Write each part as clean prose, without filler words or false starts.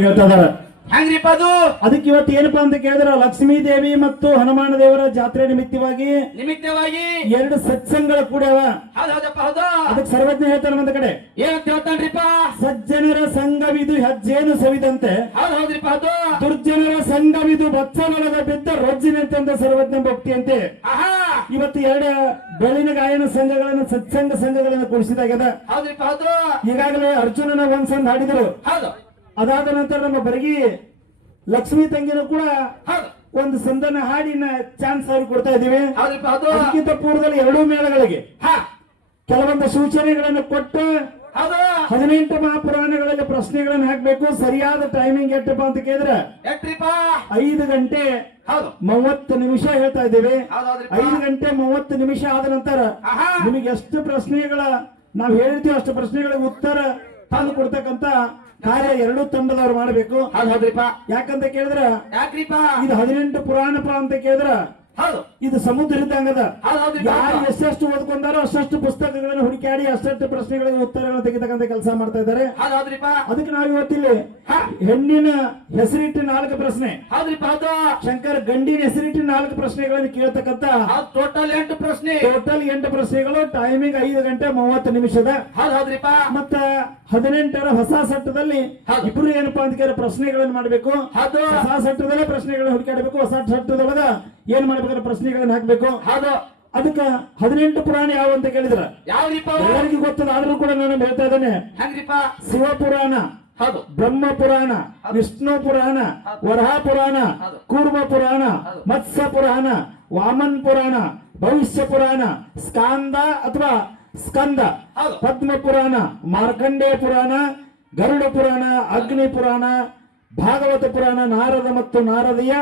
ಹೇಳ್ತಾ ಇದಾರೆ. ಹೆಂಗ್ರಿಪ್ಪ ಅದು? ಅದಕ್ಕೆ ಇವತ್ತು ಏನಪ್ಪಾ ಅಂತ ಕೇಳಿದ್ರೆ ಲಕ್ಷ್ಮೀ ದೇವಿ ಮತ್ತು ಹನುಮಾನ ದೇವರ ಜಾತ್ರೆ ನಿಮಿತ್ತವಾಗಿ ಎರಡು ಸತ್ಸಂಗಗಳು ಕೂಡ್ಯಾವ. ಅದಕ್ಕೆ ಸರ್ವಜ್ಞ ಹೇಳ್ತಾನೆ ಒಂದು ಕಡೆ ಏನಂತ ಹೇಳ್ತಾನ್ರಿಪ್ಪ? ಸಜ್ಜನರ ಸಂಘವಿದು ಹೆಜ್ಜೇನು ಸವಿದಂತೆ ಹೌದ್ರಿಪ್ಪ ಅದು. ದುರ್ಜನರ ಸಂಘವಿದು ಬಚ್ಚನೊಳಗ ಬಿದ್ದ ರೊಜ್ಜಿನಂತೆ ಸರ್ವಜ್ಞ ಭಕ್ತಿ ಅಂತೆ. ಇವತ್ತು ಎರಡು ಬೆಳ್ಳಿನ ಗಾಯನ ಸಂಘಗಳನ್ನು ಸತ್ಸಂಗ ಸಂಘಗಳನ್ನು ಕೂಡಿಸಿದಾಗ್ಯದ. ಹೌದ್ರಿಪ್ಪ ಅದು. ಈಗಾಗಲೇ ಅರ್ಜುನನ ಒಂದ್ ಸಂಘ ಹಾಡಿದರು. ಅದಾದ ನಂತರ ನಮ್ಮ ಬರಗಿ ಲಕ್ಷ್ಮೀ ತಂಗಿನೂ ಕೂಡ ಒಂದು ಸಂದನ ಹಾಡಿನ ಚಾನ್ಸ್ ಅವ್ರಿಗೆ ಕೊಡ್ತಾ ಇದೀವಿ. ಅದಕ್ಕಿಂತ ಪೂರ್ವದಲ್ಲಿ ಎರಡೂ ಮೇಳಗಳಿಗೆ ಕೆಲವೊಂದು ಸೂಚನೆಗಳನ್ನು ಕೊಟ್ಟು 18 ಮಹಾಪುರಾಣಗಳಲ್ಲಿ ಪ್ರಶ್ನೆಗಳನ್ನು ಹಾಕಬೇಕು. ಸರಿಯಾದ ಟೈಮಿಂಗ್ ಎಷ್ಟಪ್ಪ ಅಂತ ಕೇಳಿದ್ರೆ 5 ಗಂಟೆ 30 ನಿಮಿಷ ಹೇಳ್ತಾ ಇದ್ದೇವೆ. 5 ಗಂಟೆ 30 ನಿಮಿಷ ಆದ ನಂತರ ನಿಮಗೆ ಎಷ್ಟು ಪ್ರಶ್ನೆಗಳ ನಾವು ಹೇಳ್ತೀವಿ ಅಷ್ಟು ಪ್ರಶ್ನೆಗಳಿಗೆ ಉತ್ತರ ತಂದು ಕೊಡ್ತಕ್ಕಂತ ಕಾರ್ಯ ಎರಡೂ ತಂಡದವ್ರು ಮಾಡಬೇಕು. ಯಾಕಂತ ಕೇಳಿದ್ರ ಇದು 18 ಪುರಾಣಪ ಅಂತ ಕೇಳಿದ್ರ ಇದು ಸಮುದ್ರ ಇದ್ದಂಗದ. ಯಾರು ಎಷ್ಟೆಷ್ಟು ಓದ್ಕೊಂಡಾರೋ ಅಷ್ಟು ಪುಸ್ತಕಗಳನ್ನು ಹುಡುಕಾಡಿ ಅಷ್ಟು ಪ್ರಶ್ನೆಗಳಿಗೆ ಉತ್ತರಗಳನ್ನು ತೆಗಿತಕ್ಕಂಥ ಕೆಲಸ ಮಾಡ್ತಾ ಇದ್ದಾರೆ. ಅದಕ್ಕೆ ನಾವು ಇವತ್ತಿಲ್ಲಿ ಹೆಣ್ಣಿನ ಹೆಸರಿಟ್ಟು 4 ಪ್ರಶ್ನೆ, ಶಂಕರ್ ಗಂಡಿನ ಹೆಸರಿಟ್ಟು 4 ಪ್ರಶ್ನೆಗಳನ್ನು ಕೇಳ್ತಕ್ಕಂಥ ಟೋಟಲ್ 8 ಪ್ರಶ್ನೆ. ಟೋಟಲ್ 8 ಪ್ರಶ್ನೆಗಳು. ಟೈಮಿಂಗ್ 5 ಗಂಟೆ 30 ನಿಮಿಷದ. ಮತ್ತ 18ರ ಹೊಸ ಸಟ್ಟದಲ್ಲಿ ಇಬ್ರು ಏನಪ್ಪಾ ಅಂತ ಕೇಳಿದ್ರೆ ಪ್ರಶ್ನೆಗಳನ್ನು ಮಾಡಬೇಕು. ಹೊಸ ಸಟ್ಟದಲ್ಲೇ ಪ್ರಶ್ನೆಗಳನ್ನು ಹುಡುಕಾಡಬೇಕು. ಹೊಸ ಸಟ್ಟದೊಳಗ ಏನ್ ಮಾಡ್ಬೇಕಾದ್ರೆ ಪ್ರಶ್ನೆಗಳನ್ನ ಹಾಕ್ಬೇಕು. ಅದಕ್ಕ 18 ಪುರಾಣ ಯಾವ ಅಂತ ಕೇಳಿದ್ರ ಎಲ್ಲರಿಗೂ ಗೊತ್ತದ. ಆದ್ರೂ ಕೂಡ ನಾನು ಹೇಳ್ತಾ ಇದ್ದೇನೆ. ಶಿವಪುರಾಣ, ಬ್ರಹ್ಮ ಪುರಾಣ, ವಿಷ್ಣು ಪುರಾಣ, ವರಹ ಪುರಾಣ, ಕೂರ್ಮ ಪುರಾಣ, ಮತ್ಸ್ಯ ಪುರಾಣ, ವಾಮನ್ ಪುರಾಣ, ಭವಿಷ್ಯ ಪುರಾಣ, ಸ್ಕಾಂದ ಅಥವಾ ಸ್ಕಂದ, ಪದ್ಮ ಪುರಾಣ, ಮಾರ್ಕಂಡೇಯ ಪುರಾಣ, ಗರುಡ ಪುರಾಣ, ಅಗ್ನಿ ಪುರಾಣ, ಭಾಗವತ ಪುರಾಣ, ನಾರದ ಮತ್ತು ನಾರದೀಯ,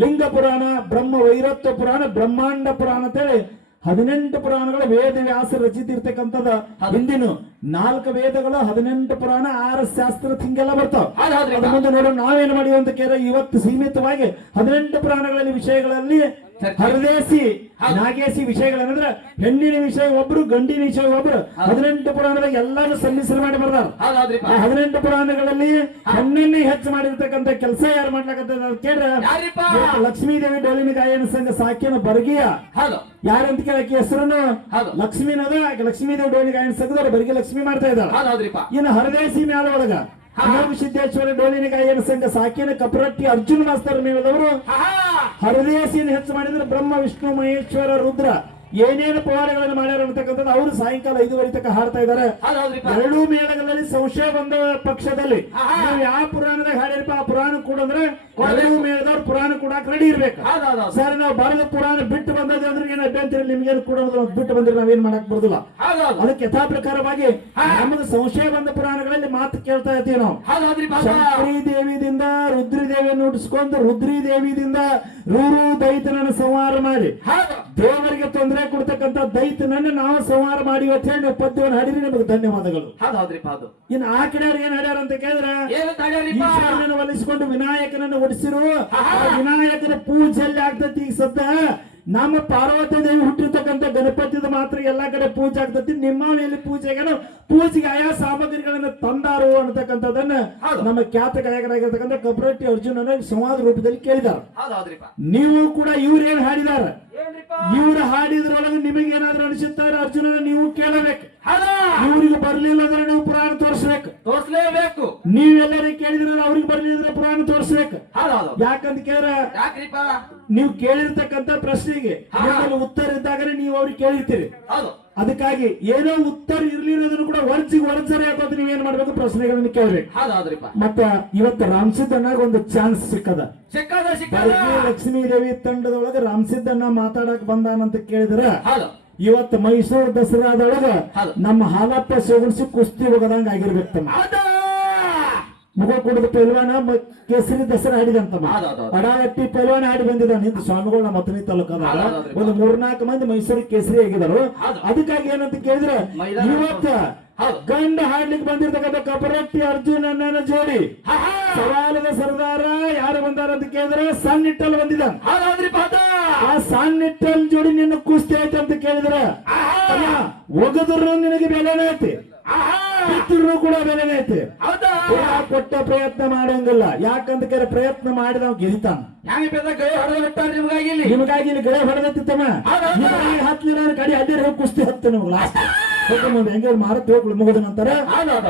ಲಿಂಗ ಪುರಾಣ, ಬ್ರಹ್ಮ ವೈರತ್ವ ಪುರಾಣ, ಬ್ರಹ್ಮಾಂಡ ಪುರಾಣ ಅಂತೇಳಿ 18 ಪುರಾಣಗಳು ವೇದ ವ್ಯಾಸ ರಚಿತ ಇರ್ತಕ್ಕಂಥದ. ಹಿಂದಿನ 4 ವೇದಗಳು, 18 ಪುರಾಣ, 6 ಶಾಸ್ತ್ರ ಹಿಂಗೆಲ್ಲ ಬರ್ತಾವ. ಅದ್ರ ಮುಂದೆ ನೋಡೋಣ ನಾವೇನ್ ಮಾಡಿವಿ ಅಂತ ಕೇಳಿದ್ರೆ ಇವತ್ತು ಸೀಮಿತವಾಗಿ 18 ಪುರಾಣಗಳಲ್ಲಿ ವಿಷಯಗಳಲ್ಲಿ ಹರದೇಸಿ ನಾಗೇಸಿ ವಿಷಯಗಳಂದ್ರೆ ಹೆಣ್ಣಿನ ವಿಷಯ ಒಬ್ರು, ಗಂಡಿನ ವಿಷಯ ಒಬ್ರು. 18 ಪುರಾಣದಾಗ ಎಲ್ಲಾನು ಸಲ್ಲಿಸಲು ಮಾಡಿ ಬರ್ದಾರ. 18 ಪುರಾಣಗಳಲ್ಲಿ ಹೆಣ್ಣನ್ನೇ ಹೆಚ್ಚು ಮಾಡಿರ್ತಕ್ಕಂಥ ಕೆಲಸ ಯಾರು ಮಾಡ್ಲಕತ್ತ ಕೇಳ್ರ ಲಕ್ಷ್ಮೀ ದೇವಿ ಡೋಲಿನ ಗಾಯನ ಸಂಘ ಸಾಕಿನ ಬರ್ಗಿಯ ಯಾರಂತ ಕೇಳಕ್ಕೆ ಹೆಸರನ್ನು ಲಕ್ಷ್ಮೀನದ. ಲಕ್ಷ್ಮೀ ದೇವಿ ಡೋಲಿನ ಗಾಯನ ಸಂಘದವ್ರು ಬರ್ಗಿ ಲಕ್ಷ್ಮಿ ಮಾಡ್ತಾ ಇದ್ದಾಳೆ. ಇನ್ನು ಹರದೇಸಿ ಮ್ಯಾಲ ಒಳಗ ಸಿದ್ದೇಶ್ವರ ಡೋಲಿನ ಗಾಯನ ಸಂಘ ಸಾಕಿನ ಕಪರಟ್ಟಿ ಅರ್ಜುನ ಮಾಸ್ತರ್ ಮೇಳದವರು ಹರದೇಸಿಯನ್ನು ಹೆಚ್ಚು ಮಾಡಿದ್ರೆ ಬ್ರಹ್ಮ ವಿಷ್ಣು ಮಹೇಶ್ವರ ರುದ್ರ ಏನೇನು ಪವಾಡಗಳನ್ನು ಮಾಡ್ಯಾರ ಅಂತಕ್ಕಂಥದ್ದು ಅವರು ಸಾಯಂಕಾಲ 5:30 ತನಕ ಹಾಡ್ತಾ ಇದ್ದಾರೆ. ಎರಡೂ ಮೇಳಗಳಲ್ಲಿ ಸಂಶಯ ಬಂದ ಪಕ್ಷದಲ್ಲಿ ನೀವು ಯಾವ ಪುರಾಣದಾಗ ಹಾಡಿರಪ್ಪ ಆ ಪುರಾಣ ಕೂಡ ಅಂದ್ರೆ ಎರಡೂ ಮೇಳದವ್ರು ಪುರಾಣ ಕೂಡಕ್ ರೆಡಿ ಇರ್ಬೇಕು. ಸರ್ ನಾವು ಭಾರತ ಪುರಾಣ ಬಿಟ್ಟು ಬಂದದ ಅಂದ್ರೆ ಏನು ಅಭ್ಯಂತರ ನಿಮ್ಗೇನು ಕೂಡ ಬಿಟ್ಟು ಬಂದ್ರೆ ನಾವೇನ್ ಮಾಡಕ್ ಬರುದಿಲ್ಲ. ಅದಕ್ಕೆ ಯಥಾ ಪ್ರಕಾರವಾಗಿ ನಮಗೆ ಸಂಶಯ ಬಂದ ಪುರಾಣಗಳಲ್ಲಿ ಮಾತು ಕೇಳ್ತಾ ಇರ್ತೀವಿ ನಾವು. ಶಂಕರಿ ದೇವಿದಿಂದ ರುದ್ರಿ ದೇವಿಯನ್ನು ಹುಟ್ಟಿಸ್ಕೊಂಡು ರುದ್ರಿ ದೇವಿದಿಂದ ರೂರು ದೈತನನ್ನು ಸಂಹಾರ ಮಾಡಿ ದೇವರಿಗೆ ತೊಂದರೆ ಕೊಡ್ತಕ್ಕಂಥ ದೈತನನ್ನು ನಾವು ಸಂಹಾರ ಮಾಡಿ ಅಂತ ಹೇಳಿ ನೀವು ಪದ್ಯವನ್ನು ಹಾಡಿರಿ. ನಿಮಗೆ ಧನ್ಯವಾದಗಳು. ಇನ್ನು ಆ ಕಡೆ ಏನ್ ಹಾಡ್ಯಾರ ಅಂತ ಕೇಳಿದ್ರೆ ಈಶ್ವರನನ್ನು ಒಲಿಸಿಕೊಂಡು ವಿನಾಯಕನನ್ನು ಹೊಡಿಸಿರು. ವಿನಾಯಕನ ಪೂಜೆಯಲ್ಲಿ ಆಗ್ತತಿ. ಈಗ ಸದ್ದ ನಮ್ಮ ಪಾರ್ವತಿ ದೇವಿ ಹುಟ್ಟಿರ್ತಕ್ಕಂಥ ಗಣಪತಿದ ಮಾತ್ರ ಎಲ್ಲಾ ಕಡೆ ಪೂಜೆ ಆಗ್ತತಿ. ನಿಮ್ಮ ಮೇಲೆ ಪೂಜೆಗೆ ಆಯಾ ಸಾಮಗ್ರಿಗಳನ್ನು ತಂದಾರು ಅನ್ನತಕ್ಕಂಥದ್ದನ್ನ ನಮ್ಮ ಖ್ಯಾತ ಗಾಯಕರಾಗಿರ್ತಕ್ಕಂಥ ಕಪರಟ್ಟಿ ಅರ್ಜುನನ ಸಂವಾದ ರೂಪದಲ್ಲಿ ಕೇಳಿದಾರೆ. ನೀವು ಕೂಡ ಇವ್ರೇನ್ ಹಾಡಿದಾರ ಇವ್ರ ಹಾಡಿದ್ರೊಳಗೆ ನಿಮಗೆ ಏನಾದ್ರೂ ಅನಿಸುತ್ತಾರೆ ಅರ್ಜುನನ ನೀವು ಕೇಳಬೇಕು. ಇವ್ರಿಗೆ ಬರ್ಲಿಲ್ಲ ಅಂದ್ರೆ ನೀವು ಪುರಾಣ ತೋರಿಸಲೇಬೇಕು. ನೀವೆಲ್ಲರಿಗೆ ಕೇಳಿದ್ರೆ ಅವ್ರಿಗೆ ಬರ್ಲಿಲ್ಲ ಪುರಾಣ ತೋರಿಸ್ಬೇಕು. ಯಾಕಂತ ಕೇಳಿದ್ರೆ ನೀವು ಕೇಳಿರ್ತಕ್ಕಂಥ ಪ್ರಶ್ನೆಗೆ ಉತ್ತರ ಇದ್ದಾಗನೇ ನೀವು ಅವ್ರಿಗೆ ಕೇಳಿರ್ತೀರಿ. ಅದಕ್ಕಾಗಿ ಏನೋ ಉತ್ತರ ಇರ್ಲಿರೋದನ್ನು ಕೂಡ ವರ್ಜರಿ ಹಾಕೋದು ನೀವೇನ್ ಮಾಡ್ಬೇಕು ಪ್ರಶ್ನೆಗಳನ್ನು ಕೇಳ್ಬೇಕು. ಮತ್ತೆ ಇವತ್ತು ರಾಮಸಿದ್ದಣ್ಣಾಗ ಒಂದು ಚಾನ್ಸ್ ಸಿಕ್ಕದ. ಲಕ್ಷ್ಮೀ ದೇವಿ ತಂಡದೊಳಗೆ ರಾಮಸಿದ್ದಣ್ಣ ಮಾತಾಡಕ್ ಬಂದಾನಂತ ಕೇಳಿದ್ರೆ ಇವತ್ತು ಮೈಸೂರು ದಸರಾದೊಳಗ ನಮ್ಮ ಹಾಲಪ್ಪ ಸೇವನ್ಸಿ ಕುಸ್ತಿ ಹೋಗದಂಗ ಆಗಿರ್ಬೇಕು. ಮುಗ ಕುಡಿದ ಪೈಲ್ವಾನ ಕೇಸರಿ ದಸರಾ ಹಾಡಿದಂತ ಅಡಾಗಟ್ಟಿ ಪೈಲ್ವಾನ ಹಾಡಿ ಬಂದಿದ್ದಾನೆ. ಇಂದು ಸ್ವಾಮಿಗಳು ನಮ್ಮ ಹತ್ತನೇ ತಾಲೂಕದಾಗ ಒಂದು 3-4 ಮಂದಿ ಮೈಸೂರಿಗೆ ಕೇಸರಿ ಆಗಿದ್ರು. ಅದಕ್ಕಾಗಿ ಏನಂತ ಕೇಳಿದ್ರೆ ಇವತ್ತ ಗಂಡ ಹಾಡ್ಲಿಕ್ಕೆ ಬಂದಿರ್ತಕ್ಕಂಥ ಕಪರಟ್ಟಿ ಅರ್ಜುನನ ಜೋಡಿ ಸವಾಲದ ಸರ್ದಾರ ಯಾರು ಬಂದಾರ ಅಂತ ಕೇಳಿದ್ರೆ ಸಣ್ಣಿಟ್ಟಲ್ ಬಂದಿದ್ದ. ಆ ಸಣ್ಣಿಟ್ಟಲ್ ಜೋಡಿ ನಿನ್ನ ಕುಸ್ತಿ ಐತೆ ಅಂತ ಕೇಳಿದ್ರೆ ಒಗದ್ರು ನಿನಗೆ ಬೆಲೆನೇ ಐತಿ. ಪಿತೃನು ಕೂಡ ಬೆಲೆನೇ ಐತಿ. ಹೌದಾ ಕೊಟ್ಟ ಪ್ರಯತ್ನ ಮಾಡಂಗಿಲ್ಲ. ಯಾಕಂತ ಕೇಳ ಪ್ರಯತ್ನ ಮಾಡಿದ ಅವ್ ಗೆದಿತಾನ. ಹೆಂಗ ಬೇದ ಗೈ ಹೊಡೆದು ಬಿಟ್ಟಾರ ನಿಮ್ಗಾಗಿ ಇಲ್ಲಿ. ನಿಮಗಾಗಿ ಇಲ್ಲಿ ಗಳೆ ಹೊಡೆದತ್ತಿತ್ತಮ್ಮ. ಹತ್ತಲಿಲ್ಲ ಕಡಿ ಅಲ್ಲೇ ಹೋಗಿ ಕುಸ್ತಿ ಹತ್ತು ನಿಮ್ಗೆ ಲಾಸ್ಟ್ ಹೆಂಗ ಮಾರತ್ ಹೋಗ್ಲಿ ಮುಗಿದ ನಂತರ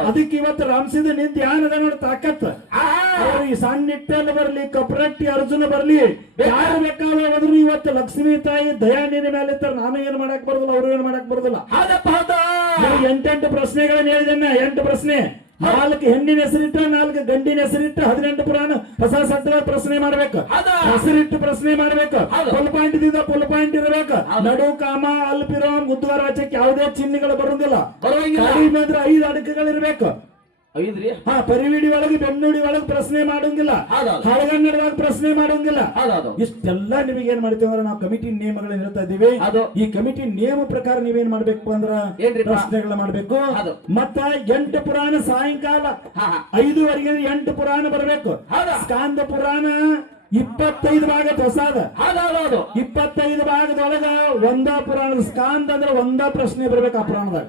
ಅದಕ್ಕೆ ಇವತ್ತು ರಾಮಸಿಂದ ನಿಂತು ಯಾನದ ನೋಡಿ ತಾಕತ್. ಅವ್ರಿಗೆ ಸಣ್ಣ ಇಟ್ಟಲ್ಲಿ ಬರ್ಲಿ, ಕಪ್ರಟ್ಟಿ ಅರ್ಜುನ ಬರ್ಲಿ, ಯಾರು ಬೇಕಾದ್ರೆ ಹೋದ್ರು ಇವತ್ತು ಲಕ್ಷ್ಮೀ ತಾಯಿ ದಯಾನಿನ ಮೇಲೆ ಇರ್ತಾರೆ. ನಾನು ಏನ್ ಮಾಡಕ್ ಬರೋದಿಲ್ಲ, ಅವ್ರು ಏನ್ ಮಾಡಕ್ ಬರೋದಿಲ್ಲ. ಎಂಟೆಂಟು ಪ್ರಶ್ನೆಗಳನ್ನ ಹೇಳಿದೆನ್ನ. 8 ಪ್ರಶ್ನೆ, 4 ಹೆಣ್ಣಿನ ಹೆಸರಿಟ್ಟ, 4 ಗಂಡಿನ ಹೆಸರಿಟ್ಟ, 18 ಪುರಾಣ ಹೊಸ ಸಟ್ಟದ ಪ್ರಶ್ನೆ ಮಾಡ್ಬೇಕು. ಹೆಸರಿಟ್ಟು ಪ್ರಶ್ನೆ ಮಾಡ್ಬೇಕು. ಫುಲ್ ಪಾಯಿಂಟ್ ಇದ್ದ ಫುಲ್ ಪಾಯಿಂಟ್ ಇರಬೇಕು. ನಡು ಕಾಮ ಅಲ್ಪಿರೋಮ್ ಉದ್ವಾರ ವಾಚಕ್ಕೆ ಯಾವುದೇ ಚಿಹ್ನೆಗಳು ಬರುವುದಿಲ್ಲ. ಕಡಿಮೆ ಅಂದ್ರೆ 5 ಅಡಕಗಳಿರ್ಬೇಕು. ಹಾ, ಪರಿವಿಡಿ ಒಳಗೆ ಬೆನ್ನುಡಿ ಒಳಗೆ ಪ್ರಶ್ನೆ ಮಾಡಂಗಿಲ್ಲ. ಹಳಗನ್ನಡದಾಗ ಪ್ರಶ್ನೆ ಮಾಡಂಗಿಲ್ಲ. ಇಷ್ಟೆಲ್ಲ ನಿಮಗೆ ಏನ್ ಮಾಡ್ತೀವಿ ಅಂದ್ರೆ ನಾವು ಕಮಿಟಿ ನಿಯಮಗಳನ್ನ ಹೇಳ್ತಾ ಇದ್ದೀವಿ. ಈ ಕಮಿಟಿ ನಿಯಮ ಪ್ರಕಾರ ನೀವೇನ್ ಮಾಡ್ಬೇಕು ಅಂದ್ರ ಪ್ರಶ್ನೆಗಳನ್ನ ಮಾಡ್ಬೇಕು. ಮತ್ತ 8 ಪುರಾಣ ಸಾಯಂಕಾಲ 5:15 8 ಪುರಾಣ ಬರಬೇಕು. ಸ್ಕಾಂದ ಪುರಾಣ 25 ಭಾಗ ಹೊಸಾದ. 25 ಭಾಗದೊಳಗ ಒಂದ ಪುರಾಣದ ಸ್ಕಾಂದ ಅಂದ್ರೆ ಒಂದ ಪ್ರಶ್ನೆ ಬರ್ಬೇಕು ಆ ಪುರಾಣದಾಗ.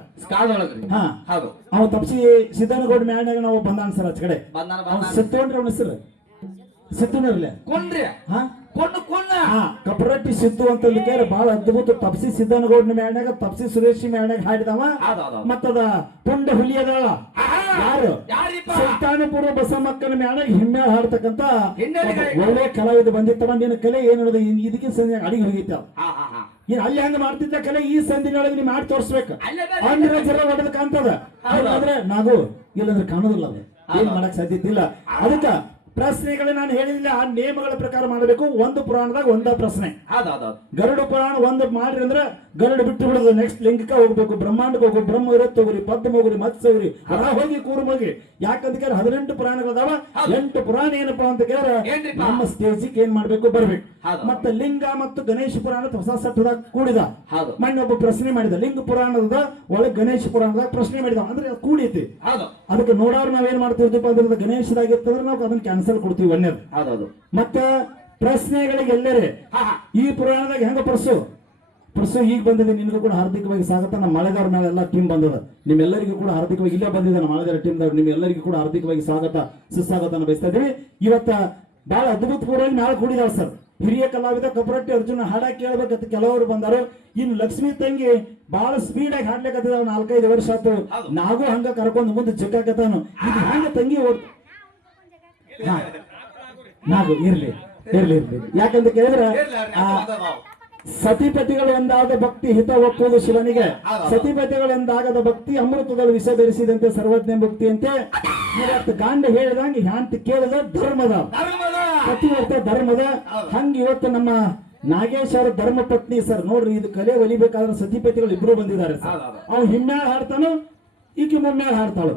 ಅವ್ ತಪ್ಸಿ ಸಿದ್ದನಗೌಡ ಮ್ಯಾಡ್ನಾಗ ನಾವು ಬಂದಾನ ಸರ್ ಆಚ ಕಡೆ ಸಿತ್ತೋಣ್ರಿ ಅವನ ಹೆಸರು ಸಿತ್ತುನರ್ಲೆ ಕಪರಟ್ಟಿ ಸಿದ್ದು ಅಂತ ಬಹಳ ಅದ್ಭುತ ತಪ್ಸಿ ಸಿದ್ದನಗೌಡನ ಮ್ಯಾಡ್ನಾಗ ತಪ್ಸಿ ಸುರೇಶಿ ಮ್ಯಾಡ್ನಾಗ ಹಾಡಿದವ. ಮತ್ತದ ಪುಂಡ ಹುಲಿಯದಾಳ ಯಾರು ಸುಲ್ತಾನಪುರ ಬಸಮ್ಮಕ್ಕನ ಮ್ಯಾಡ್ನಾಗ ಹಿಮ್ಮ್ಯಾಳ ಹಾಡ್ತಕ್ಕಂತ ಒಳ್ಳೆ ಕಲಾವಿದ ಬಂದಿತ್ತವ. ನಿನ್ನ ಕಲೆ ಏನ್ ಇದಕ್ಕೆ ಸಂಜೆ ಅಡಿಗೆ ಹೋಗಿತ್ತ ಅಲ್ಲಿ ಹಂಗ ಮಾಡ್ತಿದ್ದ ಕಲೆ ಈ ಸಂದಿನೊಳಗೆ ನೀ ಮಾಡಿ ತೋರ್ಸ್ಬೇಕು. ಅಂದ್ರೆ ಜರ ಹೊಡೆದ ಕಾಣ್ತದ. ಆದ್ರೆ ನಾವು ಇಲ್ಲಂದ್ರೆ ಕಾಣೋದಿಲ್ಲ. ಅದು ಏನ್ ಮಾಡಕ್ ಸಾಧ್ಯತೆ ಇಲ್ಲ. ಅದಕ್ಕ ಪ್ರಶ್ನೆಗಳು ನಾನು ಹೇಳಿದಿಲ್ಲ. ಆ ನಿಯಮಗಳ ಪ್ರಕಾರ ಮಾಡಬೇಕು. ಒಂದು ಪುರಾಣದಾಗ ಒಂದ ಪ್ರಶ್ನೆ. ಗರುಡು ಪುರಾಣ ಒಂದು ಮಾಡ್ರಿ ಅಂದ್ರೆ ಗರುಡು ಬಿಟ್ಟು ಬಿಡೋದು. ನೆಕ್ಸ್ಟ್ ಲಿಂಗಕ್ಕೆ ಹೋಗ್ಬೇಕು, ಬ್ರಹ್ಮಾಂಡಕ್ಕೆ ಹೋಗ್ಬೇಕು. ಬ್ರಹ್ಮ ಇರತ್ ಹೋಗ್ರಿ, ಪದ್ಮ ಹೋಗ್ರಿ, ಮತ್ಸ್ಯ ಹೋಗ್ರಿ, ಹೊರ ಹೋಗಿ ಕೂರು ಹೋಗಿ. ಯಾಕಂತ ಕೇಳ 18 ಪುರಾಣಗಳದಾವ. 8 ಪುರಾಣ ಏನಪ್ಪಾ ಅಂತ ಕೇಳ ನಮ್ಮ ಸ್ಟೇಜಿಗೆ ಏನ್ ಮಾಡ್ಬೇಕು ಬರ್ಬೇಕು. ಮತ್ತೆ ಲಿಂಗ ಮತ್ತು ಗಣೇಶ ಪುರಾಣ ಹೊಸ ಸಟ್ಟದಾಗ ಕೂಡಿದ. ಮಣ್ಣೊಬ್ಬ ಪ್ರಶ್ನೆ ಮಾಡಿದ ಲಿಂಗ ಪುರಾಣದ ಒಳಗೆ ಗಣೇಶ ಪುರಾಣದಾಗ ಪ್ರಶ್ನೆ ಮಾಡಿದ. ಅಂದ್ರೆ ಕೂಡೈತಿ. ಅದಕ್ಕೆ ನೋಡೋರು ನಾವೇನ್ ಮಾಡ್ತಿರ್ತೀವಿ ಅದ್ರದ್ದು ಗಣೇಶದಾಗಿರ್ತಂದ್ರೆ ನಾವು ಅದನ್ನ ಕ್ಯಾನ್ಸಲ್ ಕೊಡ್ತೀವಿ. ಒಳ್ಳೆಯದು. ಮತ್ತೆ ಪ್ರಶ್ನೆಗಳಿಗೆ ಎಲ್ಲರೇ ಈ ಪುರಾಣದಾಗ ಹೆಂಗ ಪರ್ಸು ಈಗ ಬಂದಿದೆ. ನಿನ್ಗೂ ಕೂಡ ಹಾರ್ದಿಕವಾಗಿ ಸ್ವಾಗತ. ನಮ್ಮ ಮಳೆಗಾರ ನಾಳೆಲ್ಲ ಟೀಮ್ ಬಂದದ. ನಿಮ್ಮೆಲ್ಲರಿಗೂ ಕೂಡ ಹಾರ್ದಿಕವಾಗಿ ಇಲ್ಲೇ ಬಂದಿದೆ ನಮ್ಮ ಮಳೆಗಾರ ಟೀಮ್ದವ್ರು. ನಿಮ್ಮೆಲ್ಲರಿಗೂ ಕೂಡ ಹಾರ್ದಿಕವಾಗಿ ಸ್ವಾಗತ ಸುಸ್ವಾಗತನ ಬಯಸ್ತಾ ಇದೀವಿ. ಇವತ್ತ ಬಹಳ ಅದ್ಭುತ ಪೂರ್ವವಾಗಿ ನಾಳೆ ಕೂಡಿದಾವ ಸರ್. ಹಿರಿಯ ಕಲಾವಿದ ಕಪರಟ್ಟಿ ಅರ್ಜುನ ಹಾಡ ಕೇಳ್ಬೇಕಂತ ಕೆಲವರು ಬಂದಾರು. ಇನ್ನು ಲಕ್ಷ್ಮೀ ತಂಗಿ ಬಹಳ ಸ್ಪೀಡ್ ಆಗಿ ಹಾಡ್ಲಿಕ್ಕದ. 4-5 ವರ್ಷ ಆತು. ನಾವು ಹಂಗ ಕರ್ಕೊಂಡು ಮುಂದೆ ಚಿಕ್ಕಾಕತಾನು. ಇದು ಹಂಗ ತಂಗಿ ನಾವು ಇರ್ಲಿ. ಯಾಕಂತ ಕೇಳಿದ್ರೆ ಸತಿಪತಿಗಳು ಒಂದಾದ ಭಕ್ತಿ ಹಿತ ಒಪ್ಪುವುದು ಶಿವನಿಗೆ. ಸತಿಪತಿಗಳು ಒಂದಾಗದ ಭಕ್ತಿ ಅಮೃತಗಳು ವಿಷ ಧರಿಸಿದಂತೆ ಸರ್ವಜ್ಞ ಭಕ್ತಿ ಅಂತೆ. ಇವತ್ತು ಗಾಂಡ ಹೇಳಿದಂಗೆ ಹ್ಯಾಂತ ಕೇಳಿದ ಧರ್ಮದ ಪತಿವರ್ತ ಧರ್ಮದ. ಹಂಗ ಇವತ್ತು ನಮ್ಮ ನಾಗೇಶ್ ಅವರ ಧರ್ಮ ಪತ್ನಿ ಸರ್ ನೋಡ್ರಿ. ಇದು ಕಲೆ ಒಲಿಬೇಕಾದ್ರೆ ಸತಿಪತಿಗಳು ಇಬ್ರು ಬಂದಿದ್ದಾರೆ ಸರ್. ಅವ್ನು ಹಿಮ್ಮ್ಯಾಳ ಹಾಡ್ತಾನು, ಈಕೆ ಮುಮ್ಮ್ಯಾಳ ಹಾಡ್ತಾಳು.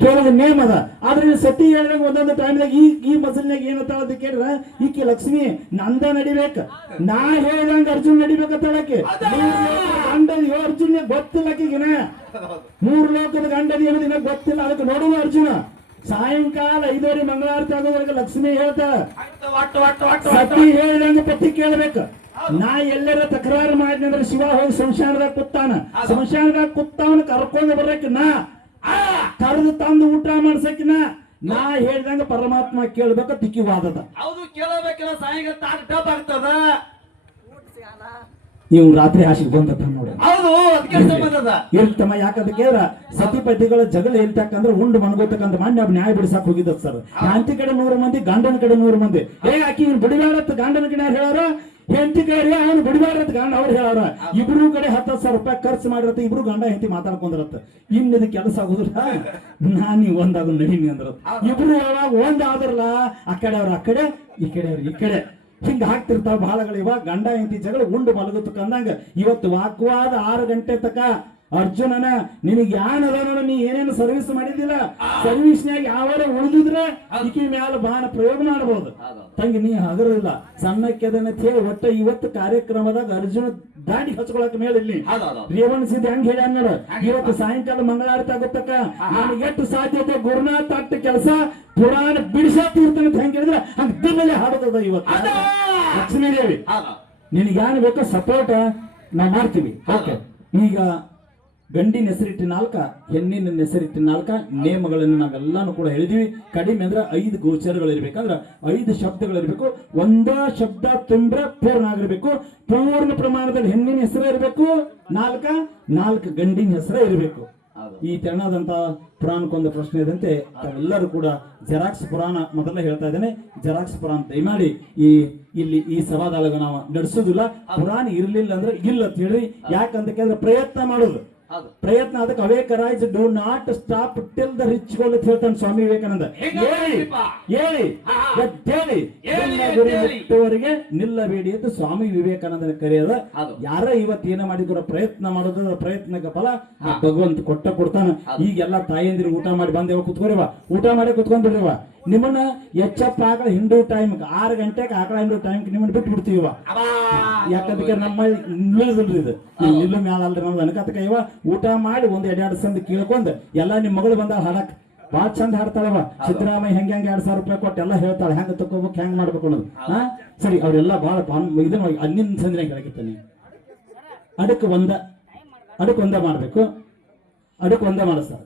ಕೇಳೋದು ನೇಮ್ ಅದ. ಆದ್ರೆ ಸತಿ ಹೇಳಿದಾಗ ಒಂದೊಂದು ಟೈಮ್ದಾಗ ಈ ಮಸಲ್ನಾಗ ಏನಂತ ಕೇಳಿದ್ರ ಈಕೆ ಲಕ್ಷ್ಮಿ ನಂದ ನಡಿಬೇಕ, ನಾ ಹೇಳಿದಂಗ ಅರ್ಜುನ್ ನಡಿಬೇಕಂತಾಳಕ್ಕೆ. ಗಂಡದ ಅರ್ಜುನ್ ಗೊತ್ತಿಲ್ಲ ಆಕಿಗಿನ. 3 ಲೋಕದ ಗಂಡದ ಏನೋ ಗೊತ್ತಿಲ್ಲ. ಅದಕ್ಕೆ ನೋಡುವ ಅರ್ಜುನ ಸಾಯಂಕಾಲ 5:30 ಮಂಗಳಾರತಿ ಆಗೋದ್ರಾಗ ಲಕ್ಷ್ಮಿ ಹೇಳ್ತಾಳ ಸತಿ ಹೇಳಿದಂಗ ಪತಿ ಕೇಳ್ಬೇಕ. ನಾ ಎಲ್ಲರ ತಕರಾರು ಮಾಡಿದ್ರೆ ಶಿವ ಹೋಗಿ ಸಂಶಾನದಾಗ ಕುತ್ತಾನ. ಸಂಶಾನದಾಗ ಕುತ್ತವನ ಕರ್ಕೊಂಡು ಬರ್ಬೇಕ. ನಾ ಕರೆದು ತಂದು ಊಟ ಮಾಡ್ಸಕಿನ ನಾ ಹೇಳಿದಂಗ ಪರಮಾತ್ಮ ಕೇಳ್ಬೇಕ. ತಿಕ್ಕಿವಾದದ ನೀವು ರಾತ್ರಿ ಹಾಸಿಗೆ ಬಂದತ್ತ ನೋಡಿ. ಇರ್ತಮ್ಮ. ಯಾಕಂತ ಕೇಳ ಸತಿಪತಿಗಳ ಜಗಳ ಹೇಳ್ತಕ್ಕಂದ್ರೆ ಉಂಡು ಮನ್ಗೋತಕ್ಕಂತ ಮಾಡಿ ನಾವು ನ್ಯಾಯ ಬಿಡಿಸಾಕ್ ಹೋಗಿದ್ದ ಸರ್. ಹೆಂಡತಿ ಕಡೆ 100 ಮಂದಿ, ಗಂಡನ ಕಡೆ 100 ಮಂದಿ. ಆಕಿ ಬಿಡಿಬೇಡತ್ತ ಗಂಡನ ಕಡೆ ಹೇಳಾರ, ಹೆಂಡತಿ ಕಡೆ ಅವನು ಬಿಡಿಬೇಡತ್ತ ಗಂಡ ಅವ್ರು ಹೇಳಾರ. ಇಬ್ರು ಕಡೆ 10,000 ರೂಪಾಯಿ ಖರ್ಚು ಮಾಡಿರತ್ತ. ಇಬ್ರು ಗಂಡ ಹೆಂಡತಿ ಮಾತಾಡ್ಕೊಂಡಿರತ್ತ. ಇನ್ನಿದ ಕೆಲಸ ಆಗುದಿಲ್ಲ, ನಾನ್ ಒಂದಾಗ ನಡೀನಿ ಅಂದ್ರ. ಇಬ್ರು ಯಾವಾಗ ಒಂದಾದ್ರಲ್ಲ ಆ ಕಡೆ ಅವ್ರ ಆ ಕಡೆ, ಈ ಕಡೆ ಅವ್ರ ಈ ಕಡೆ ಹಿಂಗ ಹಾಕ್ತಿರ್ತಾವ ಬಾಳಗಳು. ಇವಾಗ ಗಂಡ ಹೆಂಡತಿ ಜಗಳ ಉಂಡು ಮಲಗುತ್ತಕ್ಕಂದಂಗ ಇವತ್ತು ವಾಕ್ವಾದ 6 ಗಂಟೆ ತಕ ಅರ್ಜುನನ ನಿನಗೆ ಯಾನದ ನೀ ಏನೇನು ಸರ್ವಿಸ್ ಮಾಡಿದಿಲ್ಲ, ಸರ್ವಿಸ್ನಾಗ ಯಾವಾರ ಉಳಿದಿದ್ರೆ ಈಕಿ ಮ್ಯಾಲ ಬಾಣ ಪ್ರಯೋಗ ಮಾಡಬಹುದು. ತಂಗಿ ನೀ ಹಗರಿಲ್ಲ ಸಣ್ಣಕ್ಕೆದನ್ನ ಹೇಳಿ ಒಟ್ಟ ಇವತ್ತು ಕಾರ್ಯಕ್ರಮದಾಗ ಅರ್ಜುನ ದಾಡಿ ಹಚ್ಕೊಳಕ್ ಮೇಲೆ ಇಲ್ಲಿ ರೇವಣ ಸಿದ್ಧ ಹೆಂಗ್ ಹೇಳಿ ಅನ್ನೋಡ. ಇವತ್ತು ಸಾಯಂಕಾಲ ಮಂಗಳಾರತಿ ಆಗುತ್ತಕ್ಕ ನನಗೆ ಎಷ್ಟು ಸಾಧ್ಯತೆ ಗುರುನಾಥ್ ಅಟ್ಟ ಕೆಲಸ ಪುರಾಣ ಬಿಡಿಸಾತಿರ್ತಾನೆ ಅಂತ ಹೆಂಗ್ ಹೇಳಿದ್ರೆ ಹಂಗ ದಿನದಲ್ಲಿ ಹಾಡೋದ. ಇವತ್ತು ಲಕ್ಷ್ಮೀ ದೇವಿ ನಿನಗೆ ಯಾರು ಬೇಕೋ ಸಪೋರ್ಟ್ ನಾವ್ ಮಾಡ್ತೀವಿ. ಓಕೆ, ಈಗ ಗಂಡಿನ ಹೆಸರಿಟ್ಟು 4, ಹೆಣ್ಣಿನ ಹೆಸರಿಟ್ಟು 4 ನೇಮಗಳನ್ನು ನಾವೆಲ್ಲಾನು ಕೂಡ ಹೇಳಿದೀವಿ. ಕಡಿಮೆ ಅಂದ್ರೆ 5 ಗೋಚರಗಳು ಇರ್ಬೇಕಂದ್ರ 5 ಶಬ್ದಗಳು ಇರಬೇಕು. ಒಂದ ಶಬ್ದ ತುಂಬ್ರೆ ಪೂರ್ಣ ಆಗಿರ್ಬೇಕು. ಪೂರ್ಣ ಪ್ರಮಾಣದಲ್ಲಿ ಹೆಣ್ಣಿನ ಹೆಸರು ಇರಬೇಕು. 4 ಗಂಡಿನ ಹೆಸರು ಇರಬೇಕು. ಈ ತೆರನಾದಂತ ಪುರಾಣಕ್ಕೊಂದು ಪ್ರಶ್ನೆ ಇದಂತೆ ಎಲ್ಲರೂ ಕೂಡ ಜೆರಾಕ್ಸ್ ಪುರಾಣ ಮೊದಲ ಹೇಳ್ತಾ ಇದ್ದೇನೆ. ಜೆರಾಕ್ಸ್ ಪುರಾಣ ದಯಮಾಡಿ ಇಲ್ಲಿ ಈ ಸಭಾದೊಳಗ ನಾವು ನಡೆಸೋದಿಲ್ಲ. ಪುರಾಣ ಇರ್ಲಿಲ್ಲ ಅಂದ್ರೆ ಇಲ್ಲ ಅಂತ ಹೇಳ್ರಿ. ಯಾಕಂತ ಕೇಳಿದ್ರೆ ಪ್ರಯತ್ನ ಮಾಡೋದು, ಪ್ರಯತ್ನ ಅದಕ್ಕೆ awake arise do not stop till the reach goal ಅಂತ ಹೇಳ್ತಾನೆ ಸ್ವಾಮಿ ವಿವೇಕಾನಂದ. ಮುಟ್ಟುವವರೆಗೆ ನಿಲ್ಲಬೇಡಿ ಅಂತ ಸ್ವಾಮಿ ವಿವೇಕಾನಂದನ ಕರೆಯೋದ. ಯಾರ ಇವತ್ತು ಏನ ಮಾಡಿದ್ರು ಪ್ರಯತ್ನ ಮಾಡೋದ್ರ ಪ್ರಯತ್ನಕ್ಕೆ ಫಲ ಭಗವಂತ ಕೊಡ್ತಾನ. ಈಗೆಲ್ಲ ತಾಯಂದಿರು ಊಟ ಮಾಡಿ ಬಂದೇವ ಕುತ್ಕೋರಿವ, ಊಟ ಮಾಡಿ ಕುತ್ಕೊಂಡ್ಬಿಡ್ರಿವ. ನಿಮ್ಮನ್ನ ಎಚ್ಚಪ್ಪ ಆಕಳ ಹಿಂಡು ಟೈಮ್ 6 ಗಂಟೆಗೆ ಆಕಳ ಹಿಂಡು ಟೈಮ್ ನಿಮ್ಮನ್ನ ಬಿಟ್ಟು ಬಿಡ್ತೀವ. ಯಾಕಂದ್ರೆ ನಮ್ಮ ನಿಲ್ಲೋದಿಲ್ರಿ, ಇದು ನಿಲ್ಲು ಮ್ಯಾಲ ಅಲ್ರಿ ನಮ್ದು ಅನ್ಕತಕ. ಇವ ಊಟ ಮಾಡಿ 1-2 ಸಂದ ಕೇಳ್ಕೊಂಡ್ ಎಲ್ಲಾ ನಿಮ್ ಮಗಳು ಬಂದ ಹಾಡಕ್ ಬಾಳ ಚಂದ ಹಾಡ್ತಾಳವ. ಸಿದ್ದರಾಮಯ್ಯ ಹೆಂಗೆ 2,000 ರೂಪಾಯಿ ಕೊಟ್ಟು ಎಲ್ಲ ಹೇಳ್ತಾಳೆ ಹೆಂಗ ತಕೋಬೇಕು ಹೆಂಗ್ ಮಾಡ್ಬೇಕು ಅನ್ನೋದು. ಸರಿ, ಅವ್ರೆಲ್ಲ ಬಹಳ ಇದನ್ನ ಅನ್ನಿನ ಸಂದಿನ ಕೇಳಕಿತ್ತಾನೆ. ಅದಕ್ಕೆ ಒಂದ ಮಾಡ್ಬೇಕು. ಅದಕ್ಕೆ ಒಂದ ಮಾಡ ಸರ್,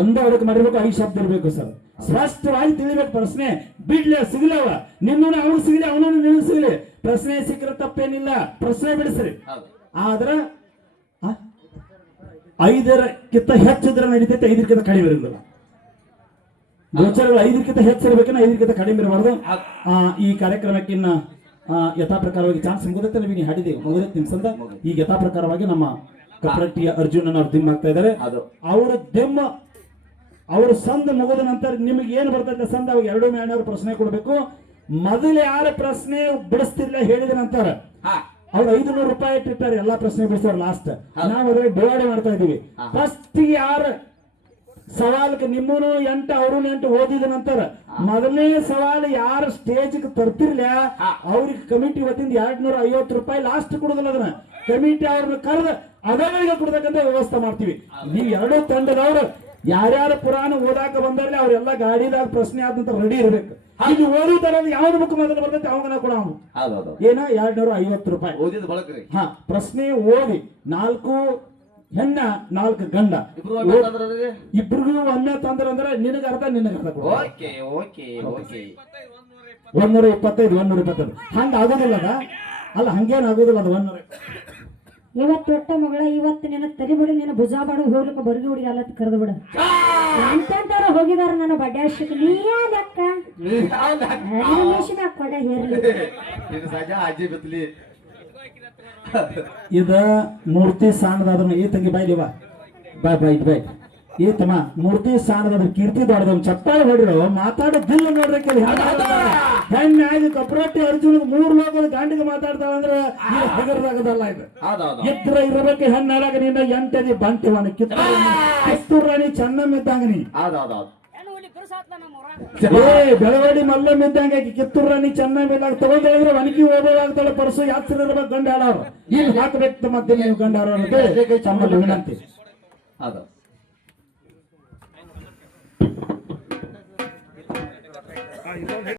ಒಂದ ಅದಕ್ಕೆ ಮಾಡಿರ್ಬೇಕು. 5 ಶಬ್ದ ಇರ್ಬೇಕು ಸರ್. ಸ್ಪಷ್ಟವಾಗಿ ತಿಳಿಬೇಕು. ಪ್ರಶ್ನೆ ಬಿಡ್ಲೆ ಸಿಗ್ಲವ, ನಿನ್ನೂ ಅವನು ಸಿಗ್ಲಿ, ಅವನು ನಿನಗೆ ಸಿಗ್ಲಿ. ಪ್ರಶ್ನೆ ಸಿಕ್ಕರೆ ತಪ್ಪೇನಿಲ್ಲ, ಪ್ರಶ್ನೆ ಬಿಡಿಸ್ರಿ. ಆದ್ರ 5ಕ್ಕಿಂತ ಹೆಚ್ಚಿದ್ರೆ ನಡೀತೈತೆ, 5ಕ್ಕಿಂತ ಕಡಿಮೆ ಇರೋದಿಲ್ಲ. ಗೋಚರಗಳು 5ಕ್ಕಿಂತ ಹೆಚ್ಚಿರ್ಬೇಕನ್ನ 5ಕ್ಕಿಂತ ಕಡಿಮೆ ಇರಬಾರ್ದು. ಈ ಕಾರ್ಯಕ್ರಮಕ್ಕಿನ್ನ ಯಥಾ ಪ್ರಕಾರವಾಗಿ ಚಾನ್ಸ್ ಮುಗಿದತ್ತೆ. ನೀವು ಹಾಡಿದ್ದೇವೆ ಮುಗಿದತ್ತೆ ನಿಮ್ ಸಂದ. ಈಗ ಯಥಾ ಪ್ರಕಾರವಾಗಿ ನಮ್ಮ ಕಪರಟ್ಟಿಯ ಅರ್ಜುನನ ಅವ್ರು ದಿಮ್ಮ ಆಗ್ತಾ ಇದ್ದಾರೆ. ಅವ್ರ ಸಂದ ಮುಗಿದ ನಂತರ ನಿಮಗೆ ಏನು ಬರ್ತೈತೆ ಸಂದ, ಅವಾಗ 2 ಪ್ರಶ್ನೆ ಕೊಡ್ಬೇಕು. ಮೊದಲು ಯಾರ ಪ್ರಶ್ನೆ ಬಿಡಿಸ್ತಿರ್ಲಿಲ್ಲ ಹೇಳಿದ ನಂತರ ಅವ್ರು 500 ರೂಪಾಯಿ ಇಟ್ಟಿರ್ತಾರೆ. ಎಲ್ಲಾ ಪ್ರಶ್ನೆ ಬಿಡಿಸೋರು ಲಾಸ್ಟ್. ನಾವು ಅದ್ರಲ್ಲಿ ಡಿವೈಡ್ ಮಾಡ್ತಾ ಇದೀವಿ. ಫಸ್ಟ್ ಯಾರ ಸವಾಲ್ಗೆ ನಿಮ್ಮನು 8 ಅವರು 8 ಓದಿದ ನಂತರ ಮೊದಲನೇ ಸವಾಲು ಯಾರ ಸ್ಟೇಜ್ ತರ್ತಿರ್ಲ ಅವ್ರಿಗೆ ಕಮಿಟಿ ವತಿಯಿಂದ 250 ರೂಪಾಯಿ ಲಾಸ್ಟ್ ಕೊಡುದಿಲ್ಲ. ಅದನ್ನ ಕಮಿಟಿ ಅವ್ರನ್ನ ಕರೆದ ಅದಗಳಿಗೆ ಕೊಡ್ಬೇಕಂತ ವ್ಯವಸ್ಥೆ ಮಾಡ್ತೀವಿ. ನೀವು 2 ತಂಡದವ್ರು ಯಾರ್ಯಾರು ಪುರಾಣ ಓದಾಕ ಬಂದಾರಲ್ಲ ಅವರೆಲ್ಲ ಗಾಡಿದಾಗ ಪ್ರಶ್ನೆ ಆದಂತ ರೆಡಿ ಇರ್ಬೇಕು. ಇಲ್ಲಿ ಓದುತ್ತಾರ ಯಾವ್ದು ಬುಕ್ ಮೊದಲು ಬರ್ತೈತೆ ಅವಾಗ ಕೊಡ ಏನ 250 ರೂಪಾಯಿ. ಪ್ರಶ್ನೆ ಓದಿ 4 ಹೆಣ್ಣ 4 ಗಂಡ ಇಬ್ರಿಗೂ ಒಮ್ಮೆ ತಂದ್ರ ಅಂದ್ರೆ ನಿನಗ ಅರ್ಧ ಕೊಡ. 125 125 ಹಂಗ ಆಗೋದಿಲ್ಲ. ಅಲ್ಲ ಹಂಗೇನ್ ಆಗೋದಿಲ್ಲ. ಅದು 100 ಇವತ್ತು ಒಟ್ಟ ಮಗಳ ಇವತ್ತು ನಿನ್ನ ತರಿಬಿಡು, ನಿನ್ನ ಭುಜ ಬಾಡು ಹೋಗ್ಲಿಕ್ಕೆ ಬರ್ಗಿ ಹುಡುಗಿ ಅಲ್ಲ ಕರೆದು ಬಿಡ. ಅಂತಂತಾರ ಹೋಗಿದಾರ ನನ್ನ ಬಡ್ಯಾಶಕ್ಕೆ ನೀ ಲೆಕ್ಕ ಕೊಡ ಹೇರ್ಲಿ. ಇದ ಮೂರ್ತಿ ಸಾಣದಾದ್ರ ಏ ತಂಗಿ ಬಾಯ್ಲಿವ ಬಾಯ್ ಏ ತಮ್ಮ ಮೂರ್ತಿ ಸಾಣದಾದ್ರ ಕೀರ್ತಿ ದೊಡ್ಡದ ಚಪ್ಪಾಳೆ ಹೊಡಿರೋ ಮಾತಾಡೋ ದಿಲ್ಲ ನೋಡ್ರಕ್ಕೆ ಹೆಣ್ಣಾಗಿ ಕಪರಟ್ಟಿ ಅರ್ಜುನ 3 ಲೋಕದ ಗಾಂಡಿಗೆ ಮಾತಾಡ್ತಾಳಂದ್ರೆ ಹೆಗರದಾಗದಲ್ಲ. ಇದು ಇದ್ರ ಇರಬೇಕು. ಹೆಣ್ಣಾಗ ನಿನ್ನ 8 ಬಂಟಿವನ ಕಿತ್ತೂರಾಣಿ ಚೆನ್ನಮ್ಮ ಇದ್ದಂಗ ನೀ ಬೆಳವಡಿ ಮಲ್ಲಮ್ಮ ಇದ್ದಂಗೆ ಕಿತ್ತೂರಾಣಿ ಚೆನ್ನಮ್ಮ ಇದ್ದಾಗ ತಗೊಂಡ್ರೆ ಒಣಗಿ ಓದೋದಾಗ್ತಾಳೆ. ಪರಸು ಯಾತ್ರೆ ಇರ್ಬೇಕು ಗಂಡ ಆಡೋರು ಇಲ್ಲಿ ಹಾಕಬೇಕು ಮತ್ತೆ ನೀವು ಗಂಡ ಆಡೋರು ಅಂತ ತಮ್ಮಲ್ಲಿ ವಿನಂತಿ.